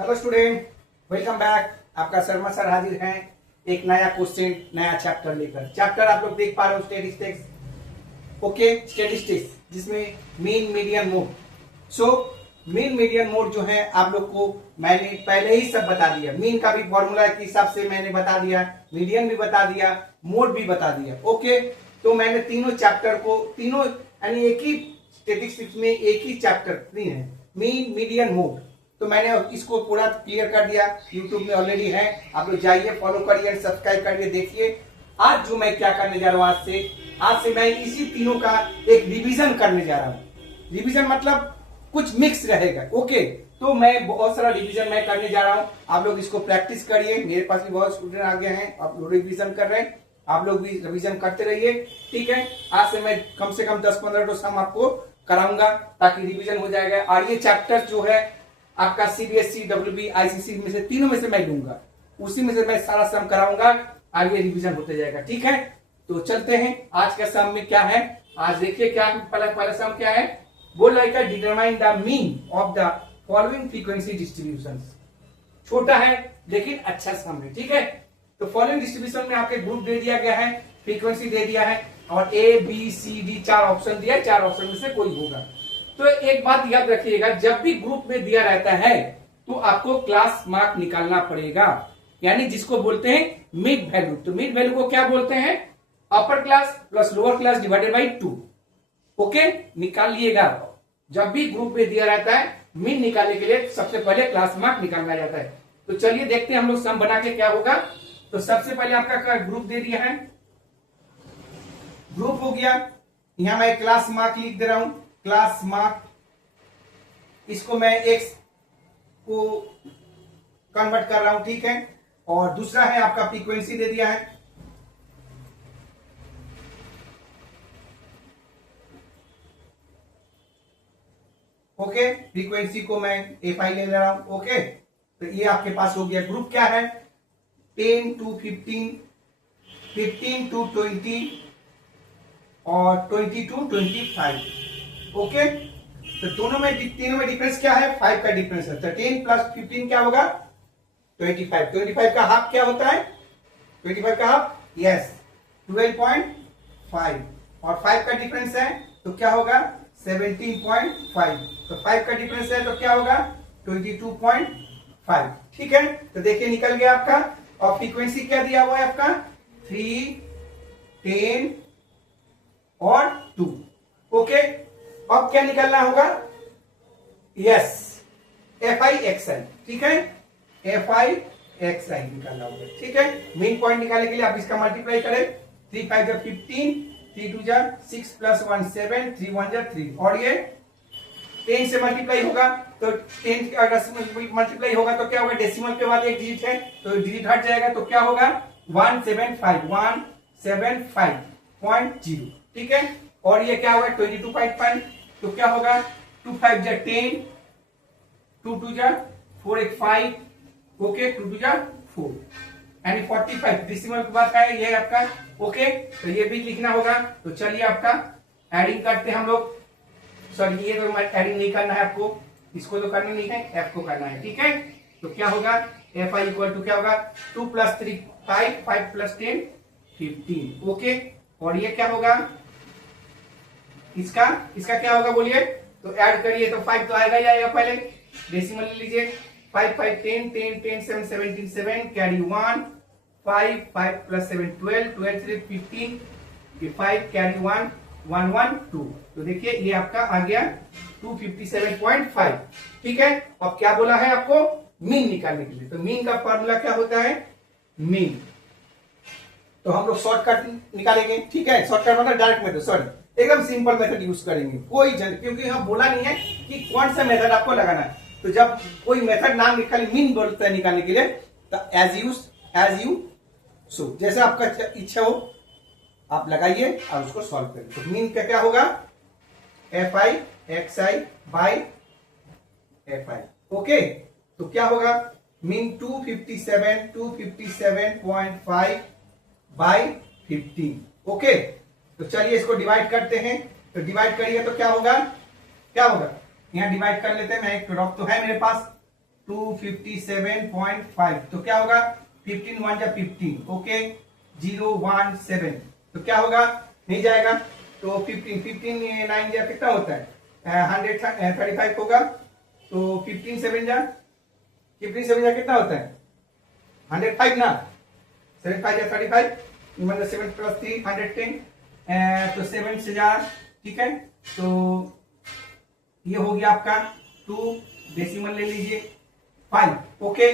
Hello student, welcome back. आपका Sharma sir हाजिर हैं एक नया क्वेश्चन, नया चैप्टर लेकर। चैप्टर आप लोग देख पा रहे हो स्टैटिस्टिक्स। ओके, स्टैटिस्टिक्स जिसमें mean median mode. So mean median mode जो है आप लोग को मैंने पहले ही सब बता दिया। मीन का भी फॉर्मूला के हिसाब से मैंने बता दिया, मीडियन भी बता दिया, मोड भी बता दिया। ओके, तो मैंने तीनों चैप्टर को, तीनों यानी एक ही स्टैटिस्टिक्स में एक ही चैप्टर तीन है, मीन मीडियन मोड। तो मैंने इसको पूरा क्लियर कर दिया, YouTube में ऑलरेडी है। आप लोग जाइए, फॉलो करिए, सब्सक्राइब करिए, देखिए। आज जो मैं क्या करने जा रहा हूं, आज से मैं इसी तीनों का एक रिवीजन करने जा रहा हूं। रिवीजन मतलब कुछ मिक्स रहेगा। ओके, तो मैं बहुत सारा रिवीजन मैं करने जा रहा हूं। आप लोग इसको प्रैक्टिस करिए। मेरे पास भी बहुत स्टूडेंट आ गए हैं, आप लोग रिवीजन कर रहे हैं। आप लोग भी रिवीजन करते रहिए, ठीक है। आज से मैं कम से कम 10-15 तो सम आपको कराऊंगा ताकि रिवीजन हो जाएगा। और ये चैप्टर जो है आपका CBSE, WB, ICC में से तीनों में से मैं लूंगा, उसी में से मैं सारा सम कराऊंगा। आगे रिवीजन होते जाएगा, ठीक है। तो चलते हैं, आज का सम में क्या है। आज देखिए क्या पहला सम क्या है। बोल रहा है determine the mean of the following frequency distribution. छोटा है लेकिन अच्छा सम है, ठीक है। तो फॉलोइंग डिस्ट्रीब्यूशन में आपके ग्रुप दे दिया गया है, फ्रीक्वेंसी दे दिया है और ABCD 4 ऑप्शन दिया है। 4 ऑप्शन में से कोई होगा। तो एक बात याद रखिएगा, जब भी ग्रुप में दिया रहता है तो आपको क्लास मार्क निकालना पड़ेगा, यानी जिसको बोलते हैं मिड वैल्यू। तो मिड वैल्यू को क्या बोलते हैं, upper class plus lower class divided by 2। Okay, निकाल लिएगा। जब भी ग्रुप में दिया रहता है मिड निकालने के लिए सबसे पहले क्लास मार्क निकालना जाता है। तो चलिए देखते हैं हम लोग सम बना के क्या होगा। तो सबसे पहले आपका ग्रुप दे दिया है, ग्रुप हो गया। यहां मैं क्लास मार्क लिख दे रहा हूं, क्लास मार्क। इसको मैं x को कन्वर्ट कर रहा हूं, ठीक है। और दूसरा है आपका फ्रीक्वेंसी दे दिया है, ओके। फ्रीक्वेंसी को मैं FI ले रहा हूं, ओके। तो ये आपके पास हो गया। ग्रुप क्या है, 10 to 15, 15 to 20 और 20 to 25। ओके, तो तीनों में डिफरेंस क्या है, 5 का डिफरेंस है। तो 10 प्लस 15 क्या होगा, 25। 25 का हाफ क्या होता है, 25 का हाफ, यस, 12.5। और 5 का डिफरेंस है तो क्या होगा, 17.5। तो 5 का डिफरेंस है तो क्या होगा, 22.5, ठीक है। तो देखिए निकल गया आपका। और फ्रीक्वेंसी क्या दिया हुआ है आपका, 3, 10 और 2। ओके, अब क्या निकालना होगा, यस, FI/XI, ठीक है। FI/XI निकालना होगा, ठीक है। मेन पॉइंट निकालने के लिए आप इसका मल्टीप्लाई करें। 3 5 जा 15, 3 2 जा 6 प्लस 1 7, 3 1 जा 3। और ये 10 से मल्टीप्लाई होगा तो 10 अगर मल्टीप्लाई होगा तो क्या होगा, डेसिमल के बाद एक डिजिट है तो डिजिट हट जाएगा तो क्या होगा, 175.0, ठीक है। और ये क्या होगा, 22.5। तो क्या होगा, 2 5 जा 10, 2 2 जा 4 1 5, ओके, 2 2 जा 4 यानी 45 डेसिमल के बाद का है ये आपका। ओके, तो ये भी लिखना होगा। तो चलिए आपका एडिंग करते हैं हम लोग। सॉरी, ये तो एडिंग नहीं करना है आपको, इसको तो करना नहीं है, F को करना है, ठीक है। तो क्या होगा, FI इक्वल टू क्या होगा, 2 प्लस 3 5, 5 प्लस 10 15। ओके, और ये क्या होगा, इसका क्या होगा बोलिए। तो ऐड करिए तो 5 तो आएगा ही आएगा। पहले डेसिमल ले लीजिए, 5 5 10 10 10 7 17 7 कैरी 1 5 5 प्लस 7 12 12 3 15, ये 5 कैरी 1 1 1 2। तो देखिए ये आपका आ गया 257.5, ठीक है। अब क्या बोला है आपको, मीन निकालने के लिए। तो मीन का फॉर्मूला क्या होता है, मीन। तो हम लोग शॉर्टकट निकालेंगे, ठीक है। शॉर्टकट मतलब डायरेक्ट मेथड, सॉरी, एकदम सिंपल मेथड यूज करेंगे। क्योंकि यहाँ बोला नहीं है कि कौन सा मेथड आपको लगाना है। तो जब कोई मेथड नाम निकाले, मीन बोलते हैं निकालने के लिए, तो एज यू सो, जैसे आपका इच्छा हो आप लगाइए और उसको सॉल्व करिए। तो मीन का क्या होगा, FI/XI बाई FI। ओके, तो क्या होगा, मीन 257.5 बाई 15। ओके, तो चलिए इसको डिवाइड करते हैं। तो डिवाइड करिए तो क्या होगा, यहाँ डिवाइड कर लेते हैं। मैं एक रॉक तो है मेरे पास, 257.5। तो क्या होगा 15 1 जा 15, ओके 017। तो क्या होगा, नहीं जाएगा। तो 15 9 जा कितना होता है 135 होगा। तो 15 7 जा कितना होता है 105 ना, 7 5 जा 35, मतलब 7 प्लस 3 110। तो 7 से जा, ठीक है। तो ये हो गया आपका 2, डेसिमल ले लीजिए 5, ओके।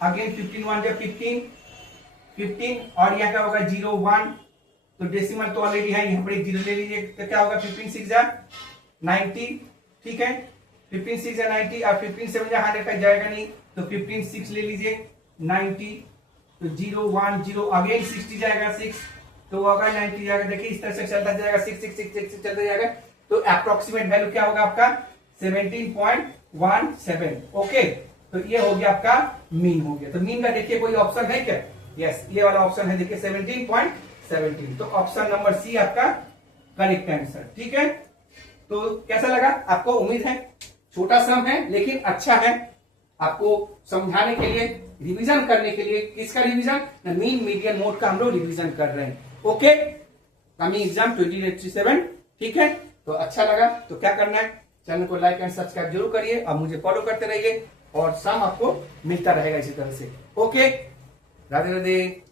अगेन 15 1 जा 15 और यहाँ क्या होगा 01। तो डेसिमल तो ऑलरेडी है, यहाँ पर एक 0 ले लीजिए। तो क्या होगा 15 6 जा 90, ठीक है। 15 6 जा 90 और 15 7 जा 100 तक जाएगा नहीं। तो 15 6 ले लीजिए 90। तो 0 1 0 अगेन 60 जाएगा 6, तो अगर 90 जाएगा। देखिए इस तरह से चलता जाएगा 6 6 6 6 चलता जाएगा। तो अप्रोक्सीमेट वैल्यू क्या होगा आपका 17.17, ओके। तो ये हो गया आपका मीन हो गया। तो मीन का देखिए कोई ऑप्शन है क्या, यस ये वाला ऑप्शन है, देखिए 17.17। तो ऑप्शन नंबर सी आपका करेक्ट आंसर, ठीक है। तो कैसा लगा आपको, उम्मीद है छोटा सम है लेकिन अच्छा है, आपको समझाने के लिए, रिवीजन करने के लिए। किसका रिवीजन, मीन मीडियन मोड का हम लोग रिवीजन कर रहे हैं, ओके। कमिंग एग्जाम 2087, ठीक है। तो अच्छा लगा तो क्या करना है, चैनल को लाइक एंड सब्सक्राइब जरूर करिए और मुझे फॉलो करते रहिए और सम आपको मिलता रहेगा इसी तरह से, ओके। राधे राधे।